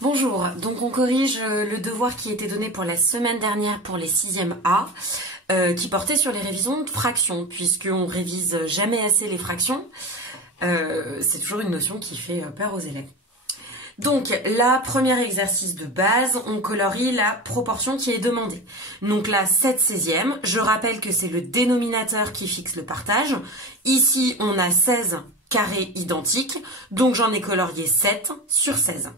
Bonjour, donc on corrige le devoir qui était donné pour la semaine dernière pour les 6e A, qui portait sur les révisions de fractions, puisqu'on révise jamais assez les fractions. C'est toujours une notion qui fait peur aux élèves. Donc, la premier exercice de base, on colorie la proportion qui est demandée. Donc là, 7/16e, je rappelle que c'est le dénominateur qui fixe le partage. Ici, on a 16 carrés identiques, donc j'en ai colorié 7 sur 16.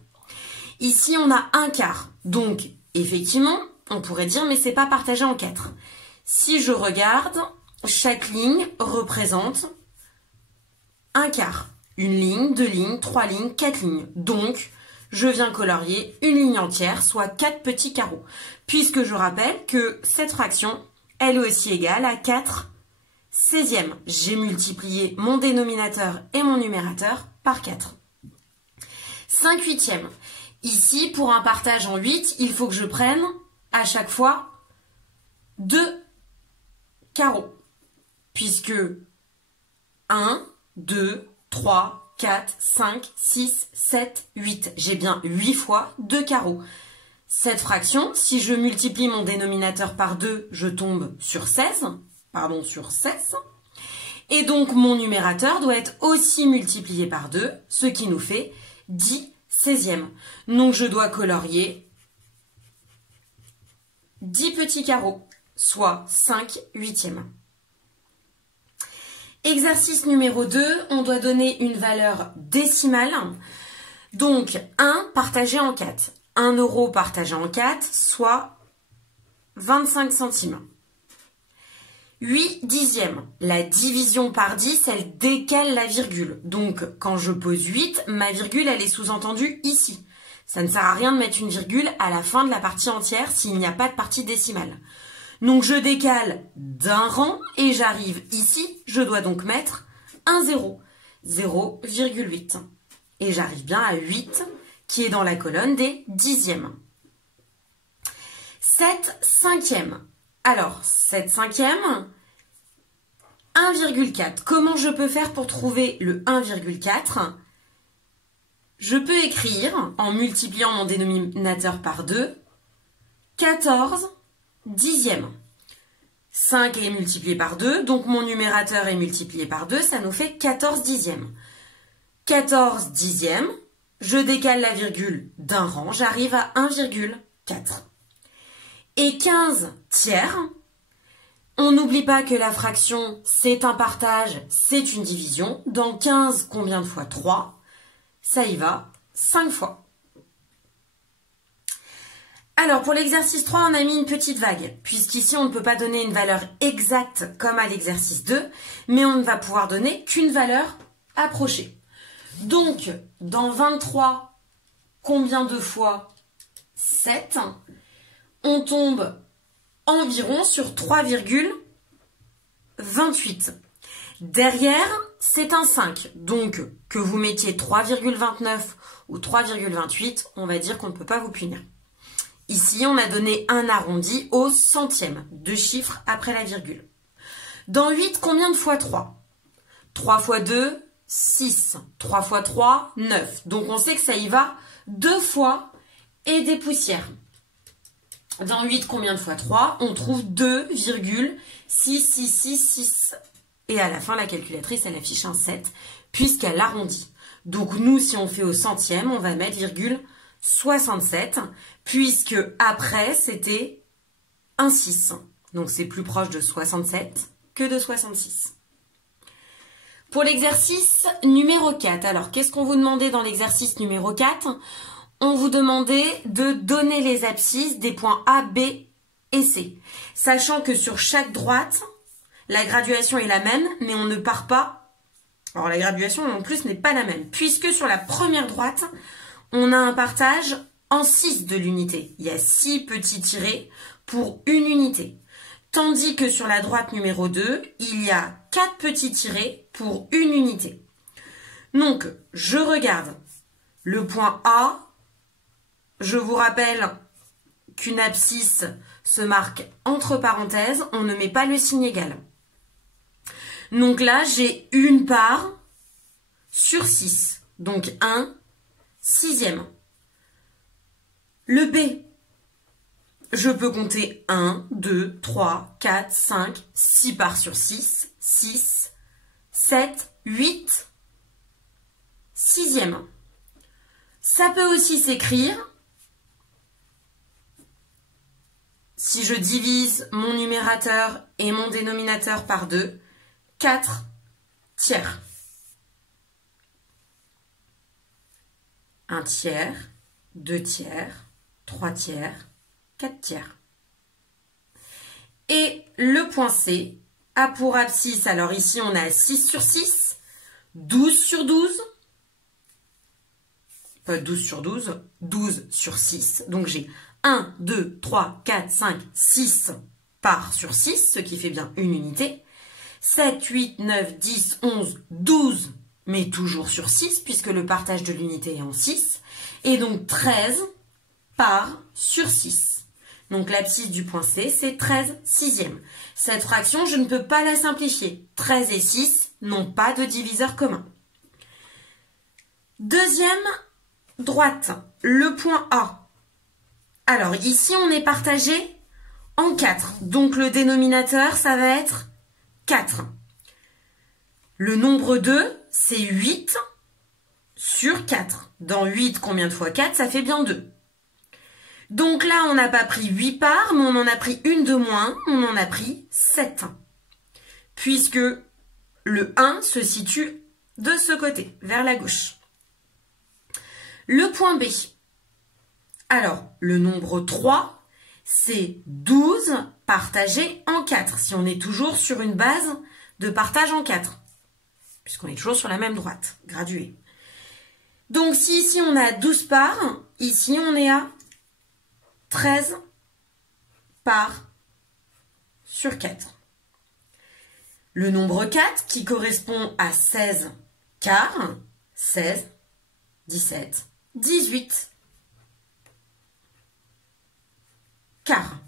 Ici, on a un quart. Donc, effectivement, on pourrait dire, mais c'est pas partagé en 4. Si je regarde, chaque ligne représente un quart. Une ligne, 2 lignes, 3 lignes, 4 lignes. Donc, je viens colorier une ligne entière, soit 4 petits carreaux. Puisque je rappelle que cette fraction, elle est aussi égale à 4/16e. J'ai multiplié mon dénominateur et mon numérateur par 4. 5/8e. Ici, pour un partage en 8, il faut que je prenne à chaque fois 2 carreaux. Puisque 1, 2, 3, 4, 5, 6, 7, 8. J'ai bien 8 fois 2 carreaux. Cette fraction, si je multiplie mon dénominateur par 2, je tombe sur 16. Et donc, mon numérateur doit être aussi multiplié par 2, ce qui nous fait 10/16e. Donc, je dois colorier 10 petits carreaux, soit 5/8e. Exercice numéro 2, on doit donner une valeur décimale. Donc, 1 partagé en 4. 1 euro partagé en 4, soit 25 centimes. 8/10e. La division par 10, elle décale la virgule. Donc, quand je pose 8, ma virgule, elle est sous-entendue ici. Ça ne sert à rien de mettre une virgule à la fin de la partie entière s'il n'y a pas de partie décimale. Donc, je décale d'un rang et j'arrive ici. Je dois donc mettre un 0, 0,8. Et j'arrive bien à 8, qui est dans la colonne des dixièmes. 7/5e. Alors, 7/5e, 1,4. Comment je peux faire pour trouver le 1,4? Je peux écrire, en multipliant mon dénominateur par 2, 14/10e. 5 est multiplié par 2, donc mon numérateur est multiplié par 2, ça nous fait 14/10e. 14/10e, je décale la virgule d'un rang, j'arrive à 1,4. Et 15/tiers, on n'oublie pas que la fraction, c'est un partage, c'est une division. Dans 15, combien de fois 3? Ça y va, 5 fois. Alors, pour l'exercice 3, on a mis une petite vague, puisqu'ici, on ne peut pas donner une valeur exacte comme à l'exercice 2, mais on ne va pouvoir donner qu'une valeur approchée. Donc, dans 23, combien de fois 7? On tombe environ sur 3,28. Derrière, c'est un 5. Donc, que vous mettiez 3,29 ou 3,28, on va dire qu'on ne peut pas vous punir. Ici, on a donné un arrondi au centième, 2 chiffres après la virgule. Dans 8, combien de fois 3? 3 fois 2, 6. 3 fois 3, 9. Donc, on sait que ça y va 2 fois et des poussières. Dans 8, combien de fois 3? On trouve 2,6666. Et à la fin, la calculatrice, elle affiche un 7, puisqu'elle arrondit. Donc, nous, si on fait au centième, on va mettre virgule 67, puisque après, c'était un 6. Donc, c'est plus proche de 67 que de 66. Pour l'exercice numéro 4, alors, qu'est-ce qu'on vous demandait dans l'exercice numéro 4? On vous demandait de donner les abscisses des points A, B et C. Sachant que sur chaque droite, la graduation est la même, mais on ne part pas. Alors la graduation en plus n'est pas la même, puisque sur la première droite, on a un partage en 6 de l'unité. Il y a 6 petits tirés pour une unité. Tandis que sur la droite numéro 2, il y a 4 petits tirés pour une unité. Donc, je regarde le point A. Je vous rappelle qu'une abscisse se marque entre parenthèses, on ne met pas le signe égal. Donc là, j'ai une part sur 6, donc 1/6. Le B, je peux compter 1, 2, 3, 4, 5, 6 parts sur 6, 6, 7, 8, sixième. Ça peut aussi s'écrire, si je divise mon numérateur et mon dénominateur par 2, 4 tiers. 1 tiers, 2 tiers, 3 tiers, 4 tiers. Et le point C a pour abscisse, alors ici on a 6 sur 6, 12 sur 12, pas 12 sur 12, 12 sur 6. Donc j'ai 1, 2, 3, 4, 5, 6 parts sur 6, ce qui fait bien une unité. 7, 8, 9, 10, 11, 12, mais toujours sur 6, puisque le partage de l'unité est en 6. Et donc 13 parts sur 6. Donc l'abscisse du point C, c'est 13 sixièmes. Cette fraction, je ne peux pas la simplifier. 13 et 6 n'ont pas de diviseur commun. Deuxième droite, le point A. Alors ici, on est partagé en 4. Donc le dénominateur, ça va être 4. Le nombre 2, c'est 8 sur 4. Dans 8, combien de fois 4? Ça fait bien 2. Donc là, on n'a pas pris 8 parts, mais on en a pris une de moins, on en a pris 7. Puisque le 1 se situe de ce côté, vers la gauche. Le point B. Alors, le nombre 3, c'est 12 partagé en 4, si on est toujours sur une base de partage en 4, puisqu'on est toujours sur la même droite, graduée. Donc, si ici on a 12 parts, ici on est à 13 parts sur 4. Le nombre 4, qui correspond à 16 quarts, 16, 17, 18 quarts.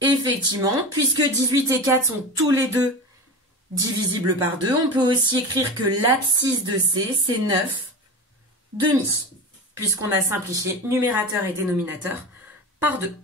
Effectivement, puisque 18 et 4 sont tous les deux divisibles par 2, on peut aussi écrire que l'abscisse de C, c'est 9 demi, puisqu'on a simplifié numérateur et dénominateur par 2.